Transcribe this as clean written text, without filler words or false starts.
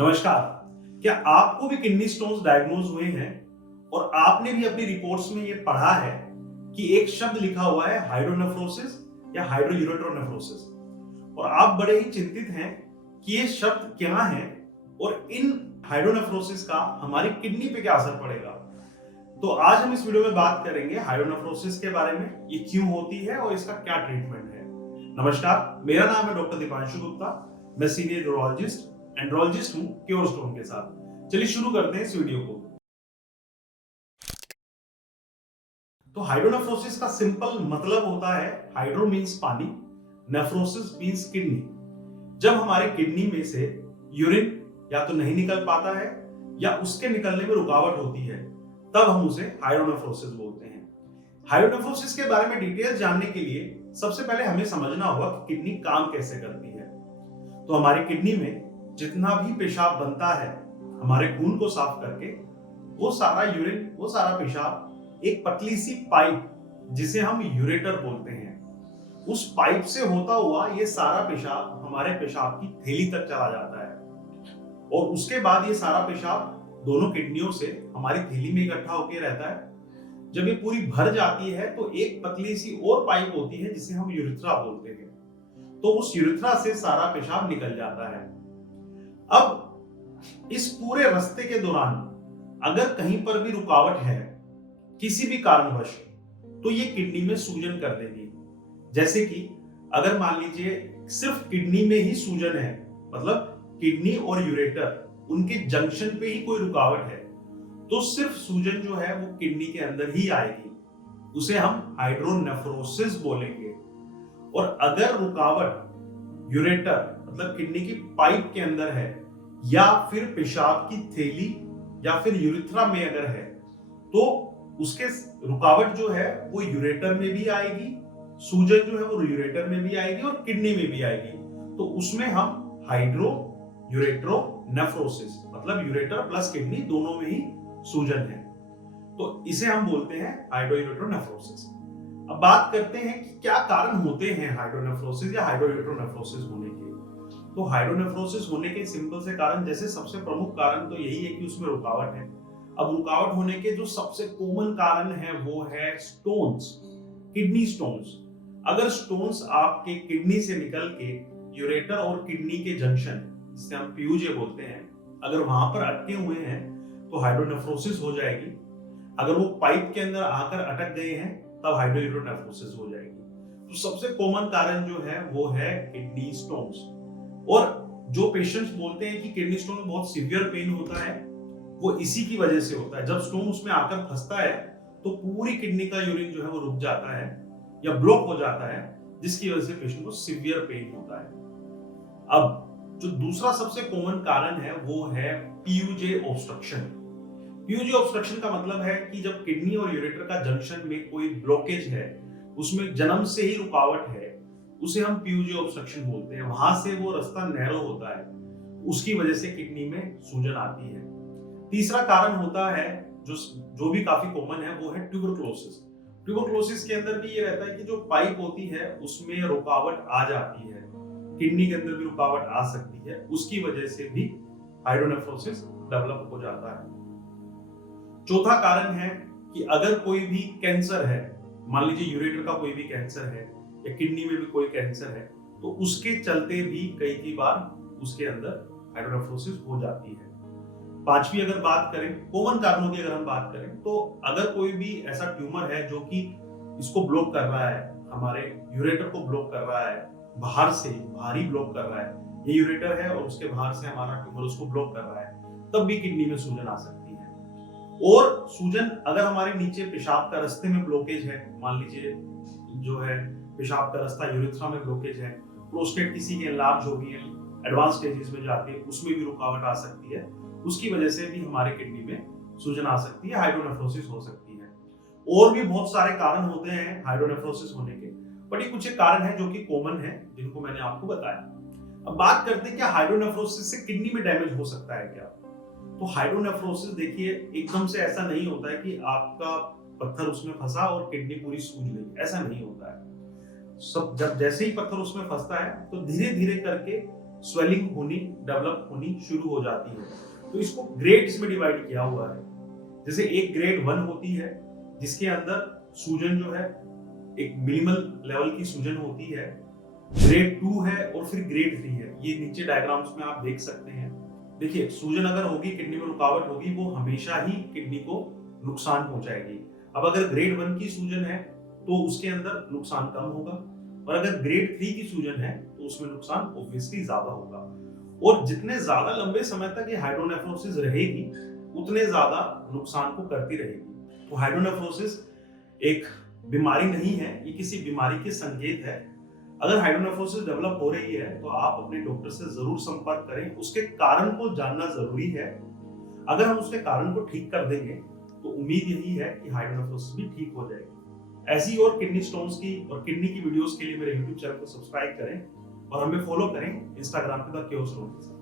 नमस्कार। क्या आपको भी किडनी स्टोन्स डायग्नोज हुए हैं और आपने भी अपनी रिपोर्ट्स में ये पढ़ा है कि एक शब्द लिखा हुआ है हाइड्रोनेफ्रोसिस या हाइड्रोयूरेट्रोनेफ्रोसिस और आप बड़े ही चिंतित हैं कि ये शब्द क्या है और इन हाइड्रोनेफ्रोसिस का हमारी किडनी पे क्या असर पड़ेगा। तो आज हम इस वीडियो में बात करेंगे हाइड्रोनेफ्रोसिस के बारे में, ये क्यों होती है और इसका क्या ट्रीटमेंट है। नमस्कार, मेरा नाम है डॉक्टर दीपांशु गुप्ता। मैं सीनियर एंड्रोलॉजिस्ट हूं क्योर स्टोन के साथ। चलिए शुरू करते हैं इस वीडियो को। तो हाइड्रोनेफ्रोसिस का सिंपल मतलब होता है, हाइड्रो मींस पानी, नेफ्रोसिस मींस किडनी। जब हमारे किडनी में से यूरिन या तो नहीं निकल पाता है या उसके निकलने में रुकावट होती है, तब हम उसे हाइड्रोनेफ्रोसिस बोलते हैं। हाइड्रोनेफ्रोसिस के बारे में डिटेल जानने के लिए सबसे पहले हमें समझना होगा कि किडनी काम कैसे करती है। तो हमारी किडनी में जितना भी पेशाब बनता है हमारे खून को साफ करके, वो सारा यूरिन, वो सारा पेशाब एक पतली सी पाइप जिसे हम यूरेटर बोलते हैं, उस पाइप से होता हुआ ये सारा पेशाब हमारे पेशाब की थैली तक चला जाता है और उसके बाद ये सारा पेशाब दोनों किडनियों से हमारी थैली में इकट्ठा होकर रहता है। जब ये पूरी भर जाती है तो एक पतली सी और पाइप होती है जिसे हम यूरेथ्रा बोलते हैं, तो उस यूरेथ्रा से सारा पेशाब निकल जाता है। अब इस पूरे रास्ते के दौरान अगर कहीं पर भी रुकावट है किसी भी कारणवश, तो ये किडनी में सूजन कर देगी। जैसे कि अगर मान लीजिए सिर्फ किडनी में ही सूजन है, मतलब किडनी और यूरेटर उनके जंक्शन पे ही कोई रुकावट है, तो सिर्फ सूजन जो है वो किडनी के अंदर ही आएगी, उसे हम हाइड्रोनेफ्रोसिस बोलेंगे। और अगर रुकावट यूरेटर मतलब किडनी की पाइप के अंदर है या फिर पेशाब की थैली या फिर यूरेथ्रा में अगर है, तो उसके रुकावट जो है वो यूरेटर में भी आएगी, सूजन जो है वो यूरेटर में भी आएगी और किडनी में भी आएगी। तो उसमें हम हाइड्रो यूरेट्रोनेफ्रोसिस मतलब यूरेटर प्लस किडनी दोनों में ही सूजन है, तो इसे हम बोलते हैं हाइड्रोयूरेट्रोनेफ्रोसिस। अब बात करते हैं कि क्या कारण होते हैं हाइड्रोनेफ्रोसिस या हाइड्रोयूरेट्रोनेफ्रोसिस होने के। तो हाइड्रोनेफ्रोसिस होने के सिंपल से कारण, जैसे सबसे प्रमुख कारण तो यही है कि उसमें रुकावट है। अब रुकावट होने के जो सबसे कॉमन कारण है वो है स्टोन्स, किडनी स्टोन्स। अगर स्टोन्स आपके किडनी से निकल के यूरेटर और किडनी के जंक्शन, जिसे हम पीयूजे बोलते हैं, अगर वहां पर अटके हुए हैं तो हाइड्रोनेफ्रोसिस हो जाएगी। अगर वो पाइप के अंदर आकर अटक गए हैं तब हाइड्रोयूरेट्रोनेफ्रोसिस हो जाएगी। तो सबसे कॉमन कारण जो है वो है किडनी स्टोन्स। और जो पेशेंट्स बोलते हैं कि किडनी स्टोन में बहुत सीवियर पेन होता है, वो इसी की वजह से होता है। जब स्टोन उसमें आकर फंसता है तो पूरी किडनी का यूरिन जो है वो रुक जाता है या ब्लॉक हो जाता है, जिसकी वजह से पेशेंट को सीवियर पेन होता है। अब जो दूसरा सबसे कॉमन कारण है वो है पीयूजे ऑब्स्ट्रक्शन। पीयूजे ऑब्स्ट्रक्शन का मतलब है कि जब किडनी और यूरेटर का जंक्शन में कोई ब्लॉकेज है, उसमें जन्म से ही रुकावट है, उसे हम पीयूजे ऑब्स्ट्रक्शन बोलते हैं। वहां से वो रास्ता नैरो होता है, उसकी वजह से किडनी में सूजन आती है। तीसरा कारण होता है जो भी काफी कॉमन है, वो है ट्यूबरक्लोसिस। ट्यूबरक्लोसिस के अंदर भी ये रहता है कि जो पाइप होती है उसमें रुकावट आ जाती है, किडनी के अंदर भी रुकावट आ सकती है, उसकी वजह से भी हाइड्रोनेफ्रोसिस डेवलप हो जाता है। चौथा कारण है कि अगर कोई भी कैंसर है, मान लीजिए यूरेटर का कोई भी कैंसर है या किडनी में भी कोई कैंसर है, तो उसके चलते भी कई बार उसके अंदर हाइड्रोनेफ्रोसिस हो जाती है। पांचवी अगर बात करें, कॉमन कारणों की अगर हम बात करें, तो अगर कोई भी ऐसा ट्यूमर है जो कि इसको ब्लॉक कर रहा है, हमारे यूरेटर को ब्लॉक कर रहा है, बाहर से भारी ब्लॉक कर रहा है, ये यूरेटर है और उसके बाहर से हमारा ट्यूमर उसको ब्लॉक कर रहा है, तब भी किडनी में सूजन आ सकती है। और सूजन अगर हमारे नीचे पेशाब का रास्ते में ब्लॉकेज है, मान लीजिए जो है पेशाब का रास्ता यूरेथ्रा में ब्लॉकेज है, प्रोस्टेट किसी के एनलार्ज हो गई है, एडवांस स्टेजेस में जाके उसमें भी रुकावट आ सकती है, उसकी वजह से भी हमारे किडनी में सूजन आ सकती है, हाइड्रोनेफ्रोसिस हो सकती है। और भी बहुत सारे कारण होते हैं हाइड्रोनेफ्रोसिस होने के, बट ये कुछ कारण है जो कि कॉमन है, जिनको मैंने आपको बताया। अब बात करते हैं क्या हाइड्रोनेफ्रोसिस से किडनी में डैमेज हो सकता है क्या। तो हाइड्रोनेफ्रोसिस देखिए एकदम से ऐसा नहीं होता है कि आपका पत्थर उसमें फंसा और किडनी पूरी सूज गई, ऐसा नहीं होता है। सब जब जैसे ही पत्थर उसमें फंसता है तो धीरे धीरे करके स्वेलिंग होनी डेवलप होनी शुरू हो जाती है। तो इसको ग्रेड्स में डिवाइड किया हुआ है। जैसे एक ग्रेड 1 होती है जिसके अंदर सूजन जो है एक मिनिमल लेवल की सूजन होती है, ग्रेड 2 है और फिर ग्रेड 3 है। ये नीचे डायग्राम्स में आप देख सकते हैं। देखिए सूजन अगर होगी, किडनी में रुकावट होगी, वो हमेशा ही किडनी को नुकसान पहुंचाएगी। अब अगर ग्रेड 1 की सूजन है तो उसके अंदर नुकसान कम होगा, और अगर ग्रेड 3 की सूजन है तो उसमें नुकसान ऑब्वियसली ज्यादा होगा। और जितने ज्यादा लंबे समय तक ये हाइड्रोनेफ्रोसिस रहेगी उतने ज्यादा नुकसान को करती रहेगी। तो हाइड्रोनेफ्रोसिस एक बीमारी नहीं है, ये किसी बीमारी के संकेत है। अगर हाइड्रोनेफ्रोसिस डेवलप हो रही है तो आप अपने डॉक्टर से जरूर संपर्क करें, उसके कारण को जानना जरूरी है। अगर हम उसके कारण को ठीक कर देंगे तो उम्मीद यही है कि हाइड्रोनेफ्रोसिस भी ठीक हो जाएगी। ऐसी और किडनी स्टोन्स की और किडनी की वीडियोस के लिए मेरे YouTube चैनल को सब्सक्राइब करें और हमें फॉलो करें इंस्टाग्राम पे द क्योर्स रोड।